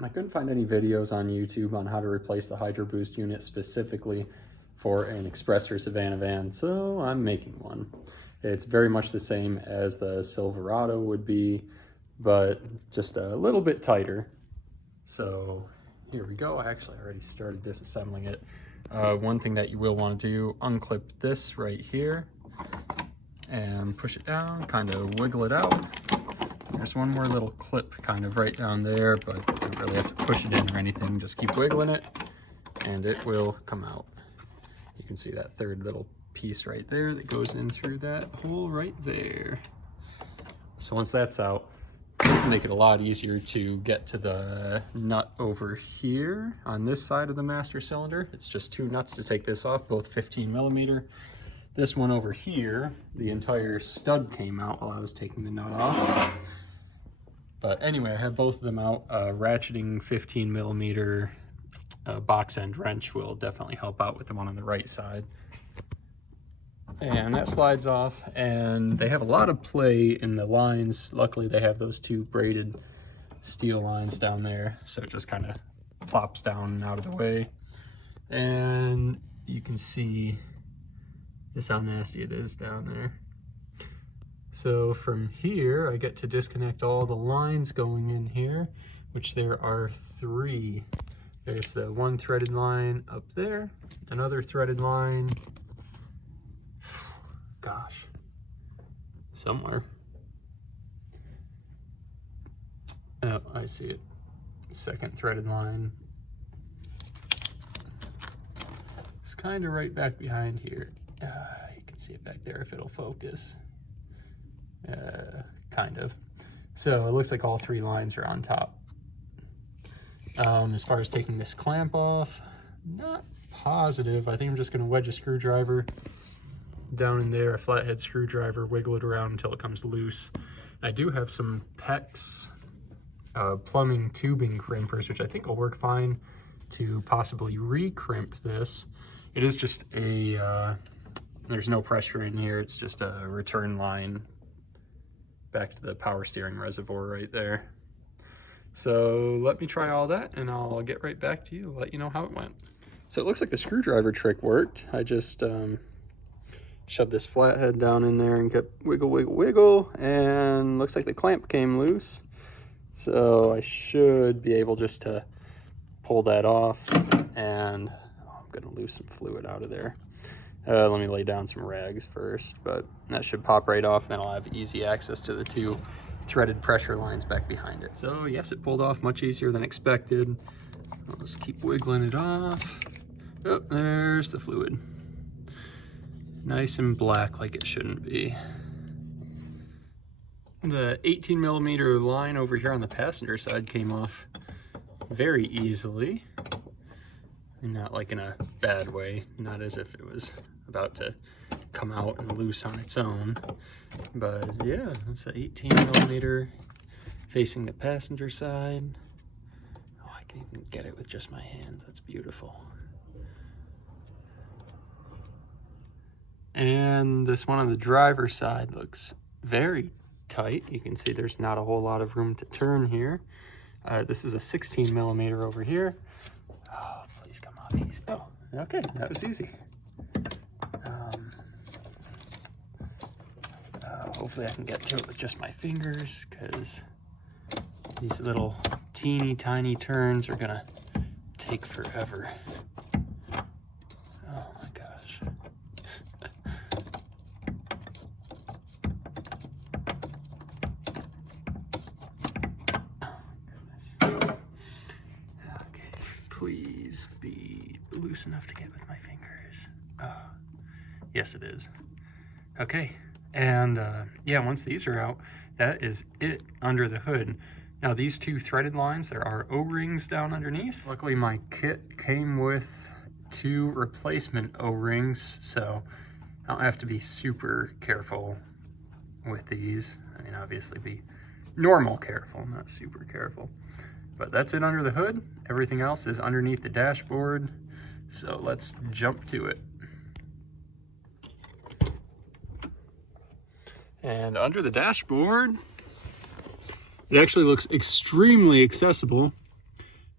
I couldn't find any videos on YouTube on how to replace the Hydro Boost unit specifically for an Express or Savana van, so I'm making one. It's very much the same as the Silverado would be, but just a little bit tighter. So here we go. I actually already started disassembling it. One thing that you will want to do, unclip this right here and push it down, kind of wiggle it out. There's one more little clip kind of right down there, but you don't really have to push it in or anything. Just keep wiggling it and it will come out. You can see that third little piece right there that goes in through that hole right there. So once that's out, it'll make it a lot easier to get to the nut over here on this side of the master cylinder. It's just 2 nuts to take this off, both 15mm. This one over here, the entire stud came out while I was taking the nut off. But anyway, I have both of them out. Ratcheting 15mm box end wrench will definitely help out with the one on the right side. And that slides off, and they have a lot of play in the lines. Luckily, they have those 2 braided steel lines down there, so it just kind of plops down and out of the way. And you can see just how nasty it is down there. So from here, I get to disconnect all the lines going in here, which there are 3. There's the 1 threaded line up there, another threaded line, gosh, somewhere. Oh, I see it. 2nd threaded line. It's kind of right back behind here. You can see it back there if it'll focus. Kind of. So it looks like all 3 lines are on top. As far as taking this clamp off, not positive. I think I'm just going to wedge a screwdriver down in there, a flathead screwdriver, wiggle it around until it comes loose. I do have some PEX plumbing tubing crimpers, which I think will work fine to possibly re-crimp this. It is just a, there's no pressure in here, it's just a return line back to the power steering reservoir right there. So let me try all that and I'll get right back to you, let you know how it went. So it looks like the screwdriver trick worked. I just shoved this flathead down in there and kept wiggle, wiggle, wiggle, and looks like the clamp came loose. So I should be able just to pull that off, and I'm gonna lose some fluid out of there. Let me lay down some rags first, but that should pop right off, and then I'll have easy access to the 2 threaded pressure lines back behind it. So yes, it pulled off much easier than expected. I'll just keep wiggling it off. Oh, there's the fluid. Nice and black like it shouldn't be. The 18mm line over here on the passenger side came off very easily. Not like in a bad way, not as if it was about to come out and loose on its own. But yeah, that's the 18mm facing the passenger side. Oh, I can even get it with just my hands, that's beautiful. And this one on the driver's side looks very tight. You can see there's not a whole lot of room to turn here. This is a 16mm over here. Oh, please come off easy. Oh, okay, that was easy. Hopefully I can get to it with just my fingers, because these little teeny tiny turns are gonna take forever. Oh my gosh. Okay, please be loose enough to get with my fingers. Yes, it is. Okay, and yeah, once these are out, that is it under the hood. Now these 2 threaded lines, there are O-rings down underneath. Luckily my kit came with 2 replacement O-rings, so I don't have to be super careful with these. I mean, obviously be normal careful, not super careful. But that's it under the hood. Everything else is underneath the dashboard. So let's jump to it. And under the dashboard, it actually looks extremely accessible.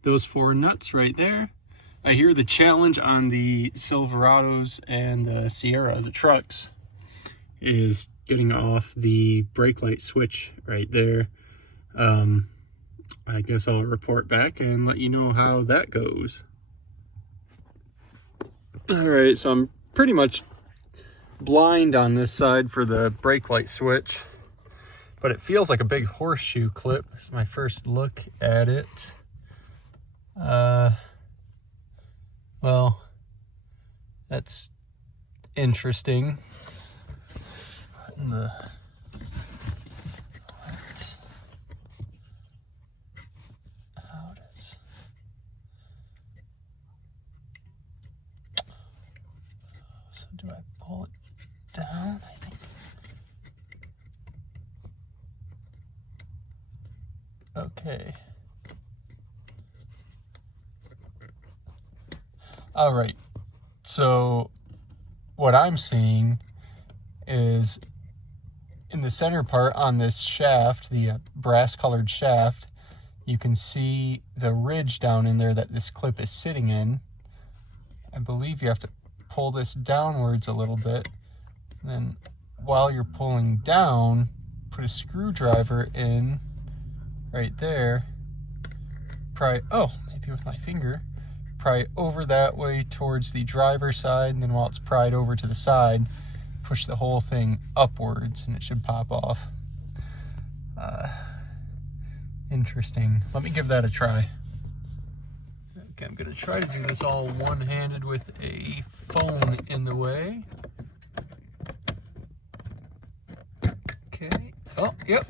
those 4 nuts right there. I hear the challenge on the Silverados and the Sierra, the trucks, is getting off the brake light switch right there. I guess I'll report back and let you know how that goes. Alright, so I'm pretty much blind on this side for the brake light switch, but it feels like a big horseshoe clip. This is my first look at it. Well, that's interesting. So do I pull it down? I think. Okay. All right. So what I'm seeing is in the center part on this shaft, the brass colored shaft, you can see the ridge down in there that this clip is sitting in. I believe you have to pull this downwards a little bit. Then while you're pulling down, put a screwdriver in right there. Maybe with my finger. Pry over that way towards the driver's side, and then while it's pried over to the side, push the whole thing upwards and it should pop off. Interesting. Let me give that a try. Okay, I'm gonna try to do this all one-handed with a phone in the way. Okay. Oh, yep.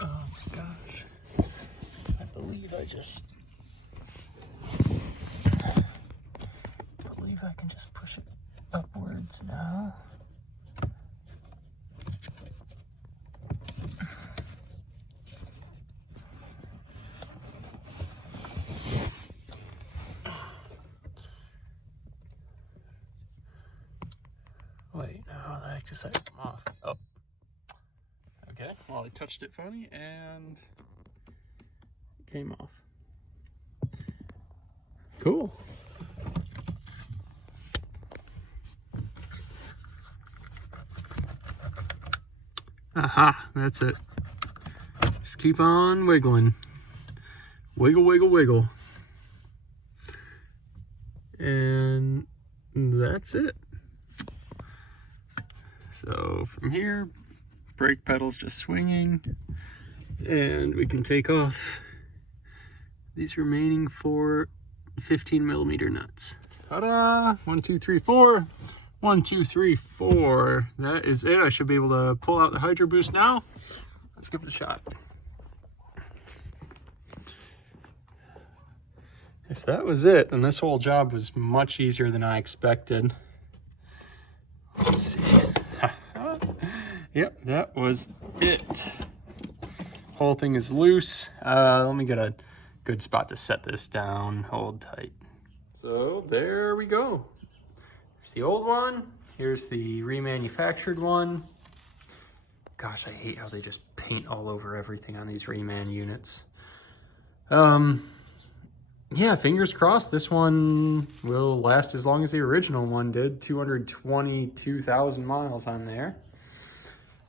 Oh my gosh. I believe I can just push it upwards now. Wait, no, that just had to come off. Oh. Okay, well, I touched it funny and it came off. Cool. Aha, that's it. Just keep on wiggling. Wiggle, wiggle, wiggle. And that's it. So from here, brake pedal's just swinging, and we can take off these remaining 4 15mm nuts. Ta-da! 1, 2, 3, 4. 1, 2, 3, 4. That is it. I should be able to pull out the Hydro Boost now. Let's give it a shot. If that was it, then this whole job was much easier than I expected. Let's see. Yep, that was it. Whole thing is loose. Let me get a good spot to set this down. Hold tight. So there we go. Here's the old one. Here's the remanufactured one. Gosh, I hate how they just paint all over everything on these reman units. Yeah, fingers crossed this one will last as long as the original one did. 222,000 miles on there.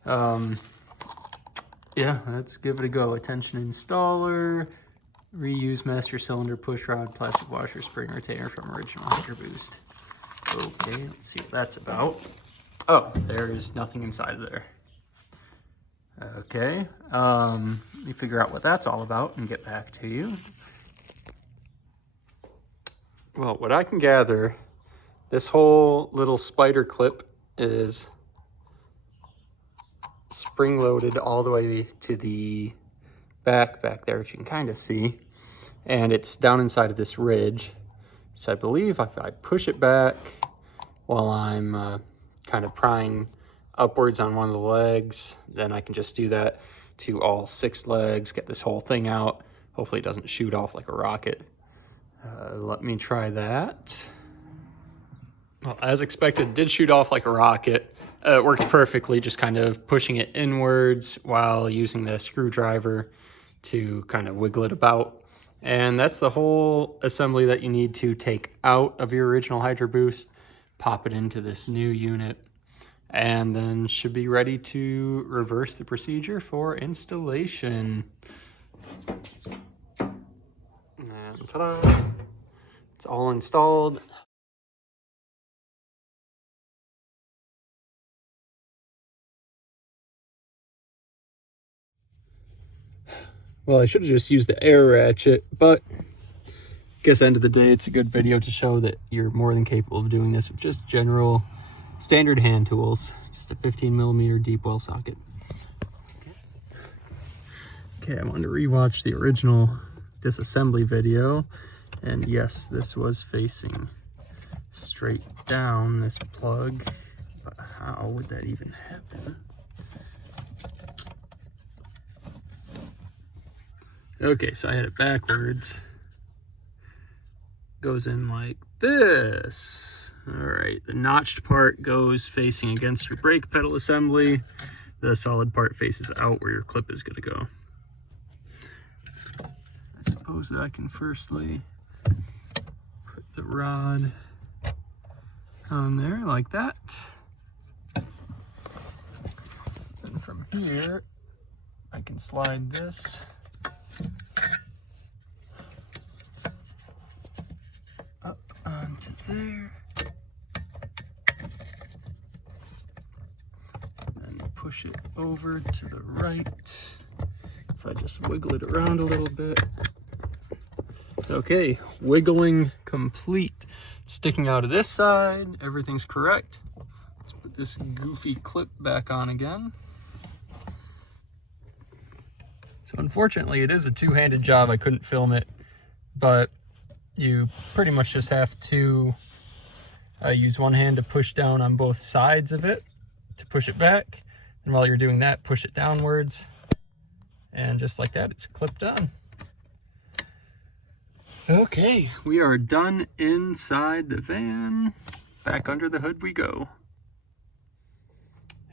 Yeah, let's give it a go. Attention installer, reuse master cylinder, push rod, plastic washer, spring retainer from original Hydro Boost. Okay, let's see what that's about. Oh, there is nothing inside there. Okay, let me figure out what that's all about and get back to you. Well, what I can gather, this whole little spider clip is spring-loaded all the way to the back there, which you can kind of see. And it's down inside of this ridge. So I believe if I push it back while I'm kind of prying upwards on one of the legs, then I can just do that to all 6 legs, get this whole thing out. Hopefully it doesn't shoot off like a rocket. Let me try that. Well, as expected, it did shoot off like a rocket. It worked perfectly, just kind of pushing it inwards while using the screwdriver. to kind of wiggle it about. And that's the whole assembly that you need to take out of your original Hydro Boost, pop it into this new unit, and then should be ready to reverse the procedure for installation. And ta-da! It's all installed. Well, I should have just used the air ratchet, but I guess end of the day, it's a good video to show that you're more than capable of doing this with just general standard hand tools. Just a 15mm deep well socket. Okay, I wanted to rewatch the original disassembly video, and yes, this was facing straight down, this plug, but how would that even happen? Okay, so I had it backwards. Goes in like this. All right, the notched part goes facing against your brake pedal assembly. The solid part faces out where your clip is gonna go. I suppose that I can firstly put the rod on there like that. Then from here, I can slide this up onto there, and push it over to the right. If I just wiggle it around a little bit. Okay, wiggling complete. Sticking out of this side, everything's correct. Let's put this goofy clip back on again. So unfortunately, it is a two-handed job. I couldn't film it, but you pretty much just have to use one hand to push down on both sides of it to push it back. And while you're doing that, push it downwards. And just like that, it's clipped on. Okay, we are done inside the van. Back under the hood we go.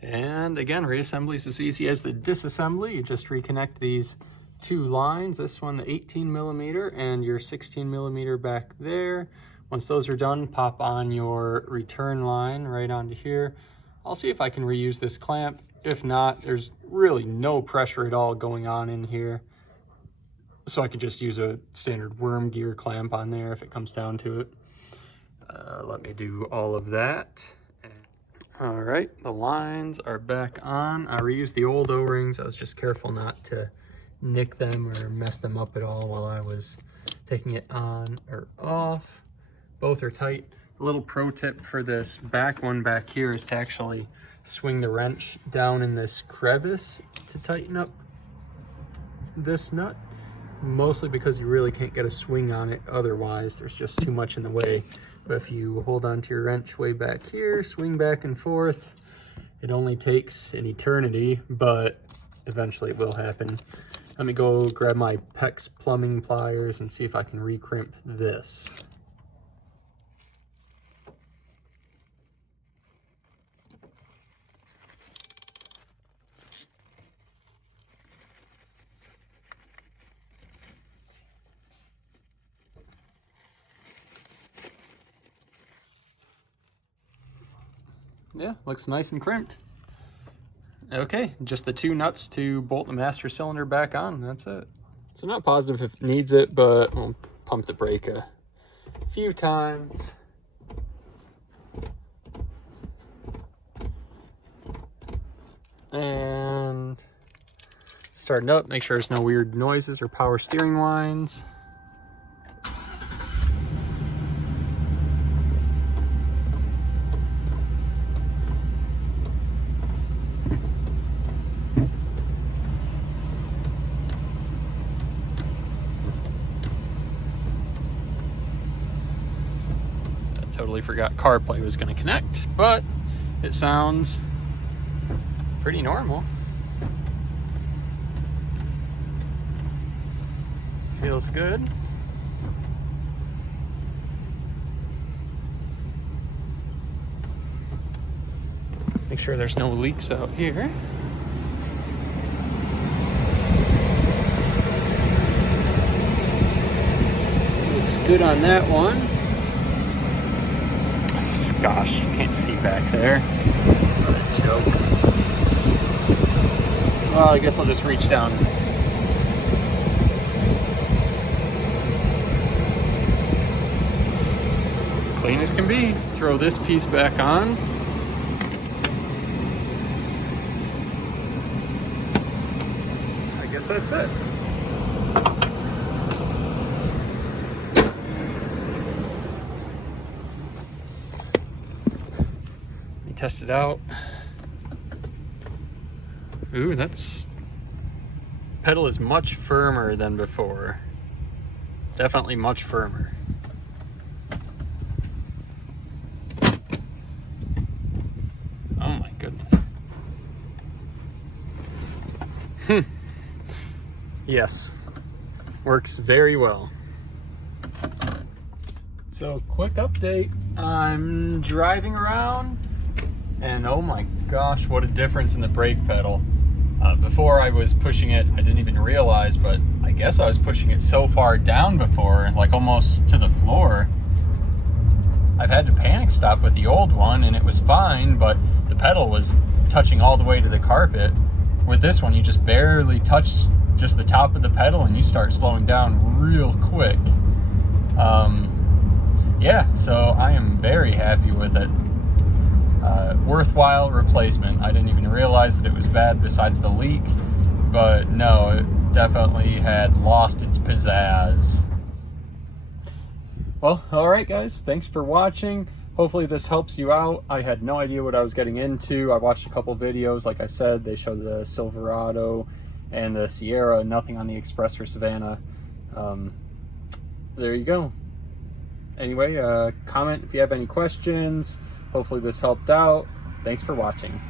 And again, reassembly is as easy as the disassembly. You just reconnect these two lines, this one the 18mm and your 16mm back there. Once those are done, pop on your return line right onto here. I'll see if I can reuse this clamp. If not, there's really no pressure at all going on in here. So I could just use a standard worm gear clamp on there if it comes down to it. Let me do all of that. All right, the lines are back on. I reused the old O-rings. I was just careful not to nick them or mess them up at all while I was taking it on or off. Both are tight. A little pro tip for this back one back here is to actually swing the wrench down in this crevice to tighten up this nut. Mostly because you really can't get a swing on it otherwise. There's just too much in the way. But if you hold on to your wrench way back here, swing back and forth, it only takes an eternity, but eventually it will happen. Let me go grab my PEX plumbing pliers and see if I can recrimp this. Yeah, looks nice and crimped. Okay, just the two nuts to bolt the master cylinder back on, that's it. So not positive if it needs it, but we'll pump the brake a few times. And start it up, make sure there's no weird noises or power steering lines. Totally forgot CarPlay was going to connect, but it sounds pretty normal. Feels good. Make sure there's no leaks out here. good on that one. Gosh, you can't see back there. What a joke. Well, I guess I'll just reach down. Clean as can be. Throw this piece back on. I guess that's it. Let me test it out. Ooh, that's... pedal is much firmer than before. Definitely much firmer. Oh my goodness. Yes, works very well. So, quick update. I'm driving around and oh my gosh, what a difference in the brake pedal. Before I was pushing it, I didn't even realize, but I guess I was pushing it so far down before, like almost to the floor. I've had to panic stop with the old one and it was fine, but the pedal was touching all the way to the carpet. With this one, you just barely touch just the top of the pedal and you start slowing down real quick. Yeah, so I am very happy with it. Worthwhile replacement. I didn't even realize that it was bad besides the leak, but no, it definitely had lost its pizzazz. Well, alright guys, thanks for watching. Hopefully this helps you out. I had no idea what I was getting into. I watched a couple videos, like I said, they show the Silverado and the Sierra, nothing on the Express or Savana. There you go. Anyway, comment if you have any questions. Hopefully this helped out. Thanks for watching.